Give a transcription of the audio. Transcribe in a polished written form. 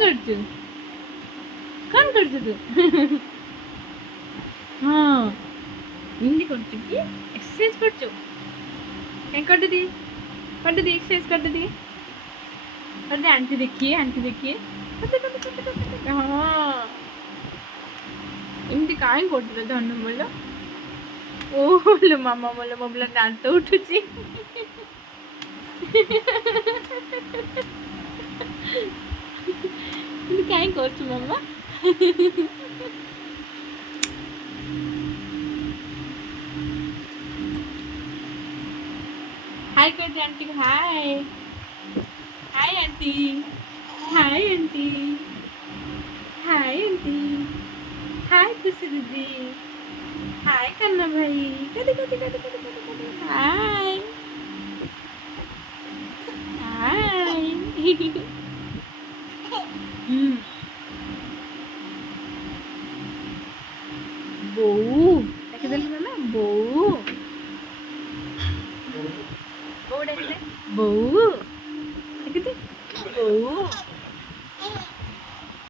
करछु कौन करछु तू हाँ हिंदी करछु की एक्सरसाइज करछु कहीं कर दे एक्सरसाइज कर दे आंटी देखिए हाँ एमती कहीं कर धनु बोलो ओ बोलो मामा बोलो मोबला दांत उठुची कहीं कर मामा हाय कर दे aunty hi hi aunty hi aunty hi aunty hi खुशी दीदी हाय कन्ना भाई कदे हाय हाय बऊ देखे देले मामा बऊ बऊ देखे बऊ देखे बऊ